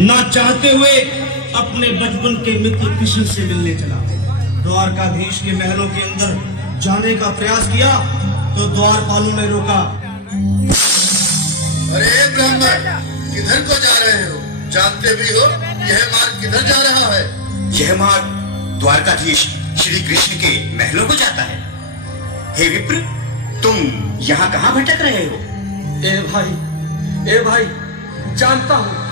ना चाहते हुए अपने बचपन के मित्र कृष्ण से मिलने चला। द्वारकाधीश के महलों के अंदर जाने का प्रयास किया तो द्वारपालों ने रोका। अरे ब्राह्मण, किधर को जा रहे हो? जानते भी हो यह मार्ग किधर जा रहा है? यह मार्ग द्वारकाधीश श्री कृष्ण के महलों को जाता है। हे विप्र, तुम यहाँ कहाँ भटक रहे हो? ए भाई, जानता हूँ,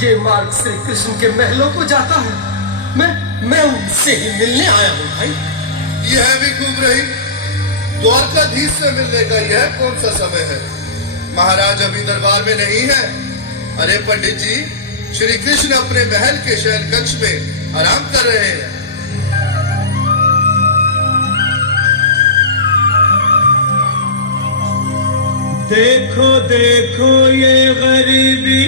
ये मार्ग श्री कृष्ण के महलों को जाता है। मैं उनसे ही मिलने आया हूँ भाई। यह भी घूम रही, द्वारकाधीश से मिलने का यह कौन सा समय है? महाराज अभी दरबार में नहीं है। अरे पंडित जी, श्री कृष्ण अपने महल के शयन कक्ष में आराम कर रहे हैं। देखो देखो ये गरीबी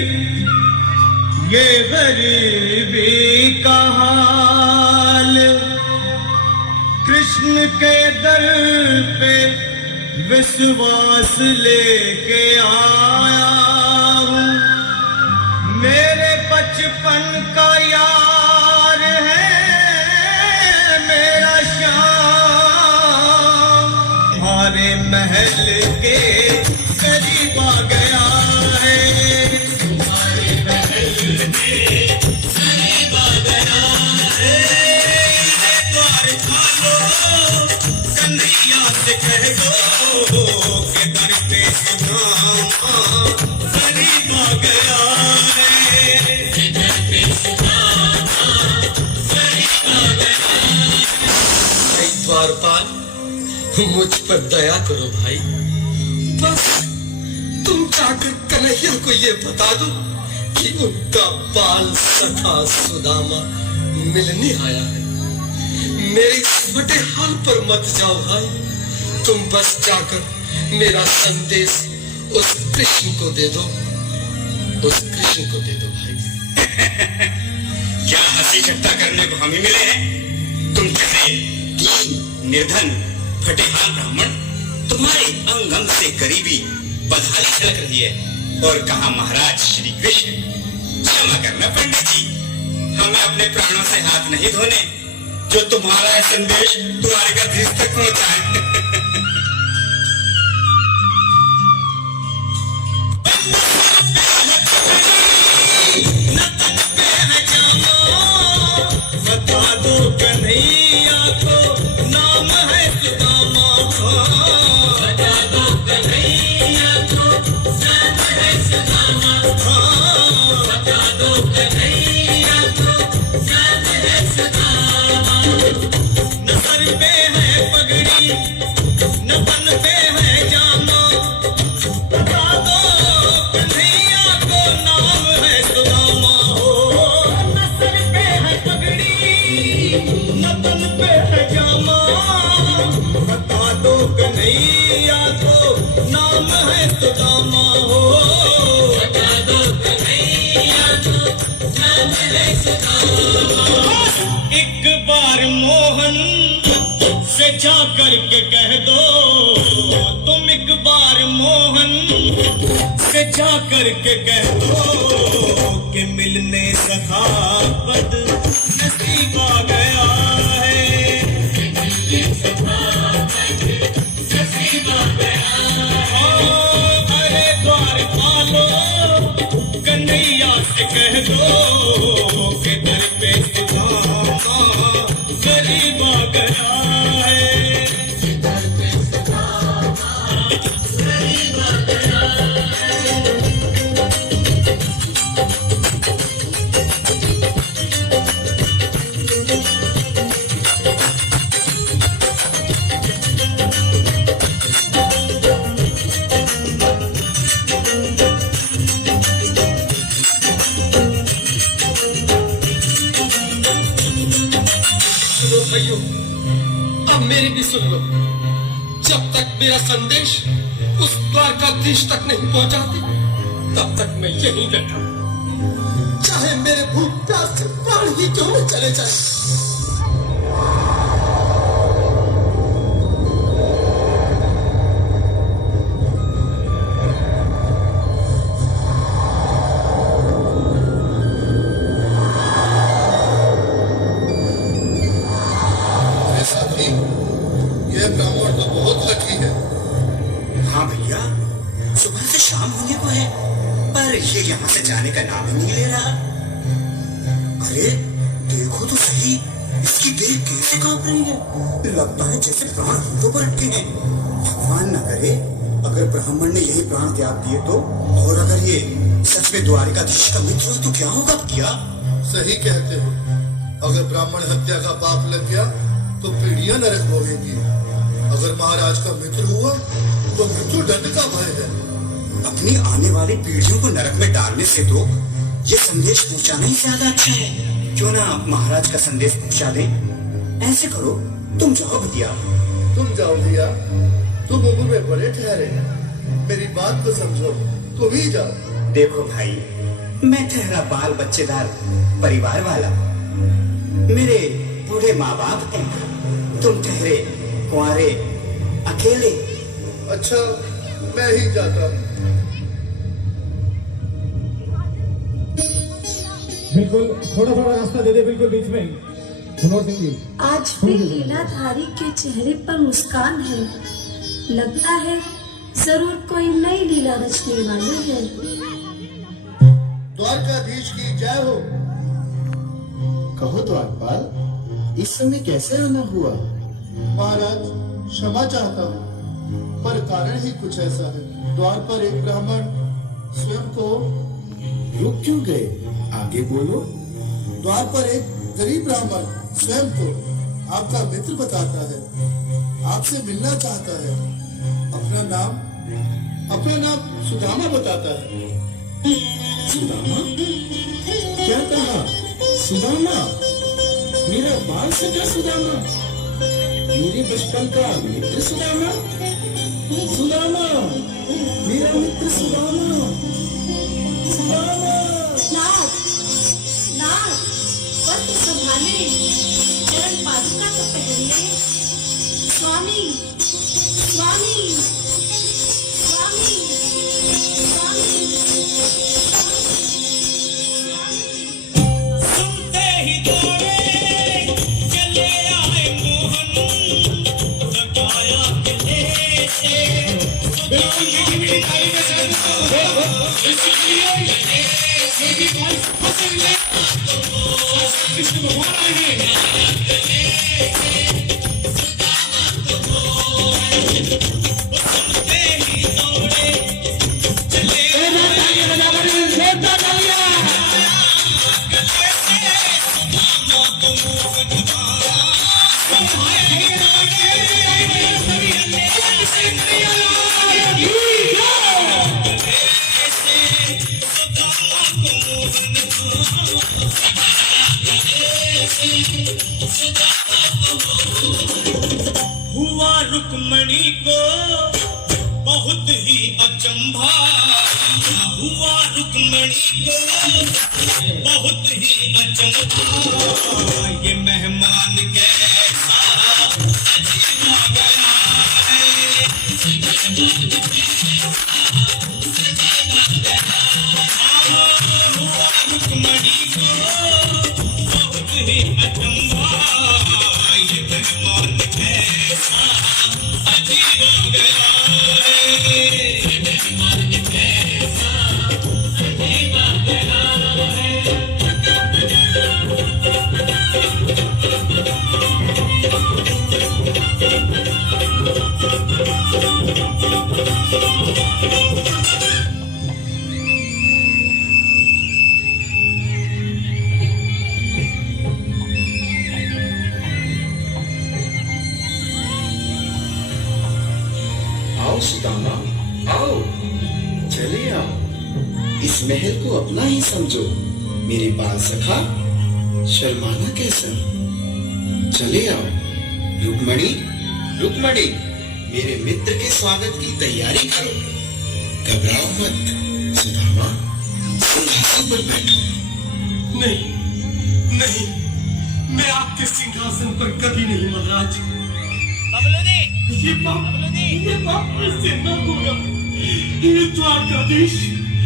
का हाल, कृष्ण के दर पे विश्वास लेके आया हूँ। मेरे बचपन का यार है मेरा श्याम, हमारे महल के करीब आ गया है, हमारे महल के करीब आ गया है। द्वार खोलो, कन्हैया से कह दो कि दर पे सुदामा करीब आ गया है, दर पे सुदामा करीब आ गया है। द्वारपाल, मुझ पर दया करो भाई। बस तुम जाकर कन्हैया को ये बता दो कि उनका बाल सखा सुदामा मिलने आया है। मेरे छोटे हाल पर मत जाओ भाई, तुम बस जाकर मेरा संदेश उस कृष्ण को दे दो, भाई। क्या हंसी ठट्टा करने को हम ही मिले हैं? तुम जैसे निर्धन फटेहाल ब्राह्मण, तुम्हारे अंग अंग से करीबी बदहाली झलक रही है। और कहा महाराज श्री कृष्ण? क्षमा करना पंडित जी, हमें अपने प्राणों से हाथ नहीं धोने जो तुम्हारा संदेश द्वारकाधीश तक पहुंचाए। बता दो कन्हैया को नाम है सुदामा, बता दो कन्हैया को नाम है सुदामा, बता दो कन्हैया को नाम है सुदामा। न सर पे है पगड़ी, न तन पे है जामा, बता दो कन्हैया को नाम है सुदामा। न सर पे है पगड़ी, न तन पे है जामा, बता दो कन्हैया को नाम है सुदामा। बता दो कन्हैया को नाम है सुदामा। एक बार मोहन से जा करके कह दो, तुम एक बार मोहन से जा करके कह दो कि मिलने सखा बद नसीब आ गया है, मिलने सखा बद नसीब आ गया है। अरे द्वारपालो, कन्हैया से कह दो कि दर पे सुदामा करीब आ गया है, दर पे सुदामा करीब आ गया है। भाइयों, अब मेरी भी सुन लो। जब तक मेरा संदेश उस द्वारकाधीश तक नहीं पहुंचाती, तब तक मैं यहीं बैठा, चाहे मेरे भूख प्यास से प्राण ही क्यों न चले जाए। पर ये यहाँ से जाने का नाम ही नहीं ले रहा। अरे देखो तो सही, इसकी देह कैसे कांप रही है। लगता है जैसे प्राण होठों पर अटके हैं। भगवान न करे अगर ब्राह्मण ने यही प्राण त्याग दिए तो, और अगर ये सच में द्वारिकाधीश का मित्र हो तो क्या होगा? क्या सही कहते हो। अगर ब्राह्मण हत्या का पाप लग गया तो पीढ़ियां नरक भोगेंगी। अगर महाराज का मित्र हुआ तो मृत्यु दंड का भय है। अपनी आने वाली पीढ़ियों को नरक में डालने से तो ये संदेश पहुंचाना ही ज्यादा अच्छा है। क्यों ना महाराज का संदेश पहुंचा दें। ऐसे करो, तुम जाओ भैया। तुम जाओ भैया, तुम उम्र में बड़े ठहरे हैं। मेरी बात को समझो, तुम ही जाओ। देखो भाई, मैं ठहरा बाल बच्चेदार परिवार वाला, मेरे बूढ़े माँ बाप हैं। तुम ठहरे कुंवारे अकेले। अच्छा, मैं ही जाता हूँ। बिल्कुल, थोड़ा थोड़ा रास्ता दे दे, बिल्कुल बीच में। मनोहर सिंह जी, आज भी लीलाधारी के चेहरे पर मुस्कान है। लगता है जरूर कोई नई लीला रचने वाली है। द्वारकाधीश की जय हो। कहो द्वारपाल, इस समय कैसे आना हुआ? महाराज, क्षमा चाहता हूँ, पर कारण ही कुछ ऐसा है। द्वार पर एक ब्राह्मण स्वयं को रुक क्यों गए? आगे बोलो। द्वार पर एक गरीब ब्राह्मण स्वयं को आपका मित्र बताता है, आपसे मिलना चाहता है। अपना नाम सुदामा बताता है। सुदामा? क्या कहा? सुदामा? मेरा बाल सगा सुदामा? मेरे बचपन का मित्र सुदामा? सुदामा, मेरा मित्र सुदामा। सुदामा। नाथ, नाथ, वस्त्र संभाले, चरण पादुका तो पहनिए। स्वामी, स्वामी, स्वामी, स्वामी, सुनते ही दौड़े चले आए मोहन, लगाया गले से हुआ रुक्मणी को बहुत ही अचंभा, हुआ रुक्मणी को बहुत ही अचंभा। ये मेहमान कैसा अजीब आ गया है। हुआ रुक्मणी को बहुत ही अचंभा। ये मेहमान कैसा अजीब आ गया है। मेहमान कैसा अजीब आ गया है। आओ सुदामा, आओ, चले आओ। इस महल को अपना ही समझो। मेरे बाल सखा, शर्माना कैसा? चले आओ। रुक्मणी, रुक्मणी, मेरे मित्र के स्वागत की तैयारी करो। घबराओ मत। सुदामा, सिंहासन पर बैठो। नहीं, नहीं, मैं आपके सिंहासन पर कभी नहीं महाराज। ये पाप मुझसे न होगा। ये द्वारकाधीश,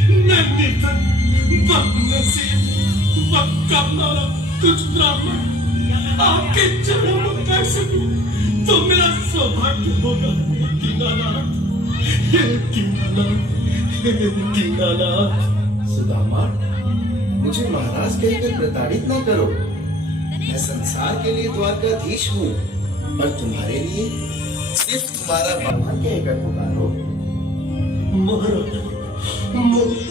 मैं निर्धन, बदनसीब, बदकर्मारा कुछ ब्राह्मण आपके चरणों में कर सकूं तो मेरा सौभाग्य होगा। दीनानाथ, हे दीनानाथ, हे दीनानाथ। सुदामा, मुझे महाराज कहकर प्रताड़ित ना करो। मैं संसार के लिए द्वारकाधीश हूँ, पर तुम्हारे लिए सिर्फ तुम्हारा बाबा कहकर पुकारो। महाराज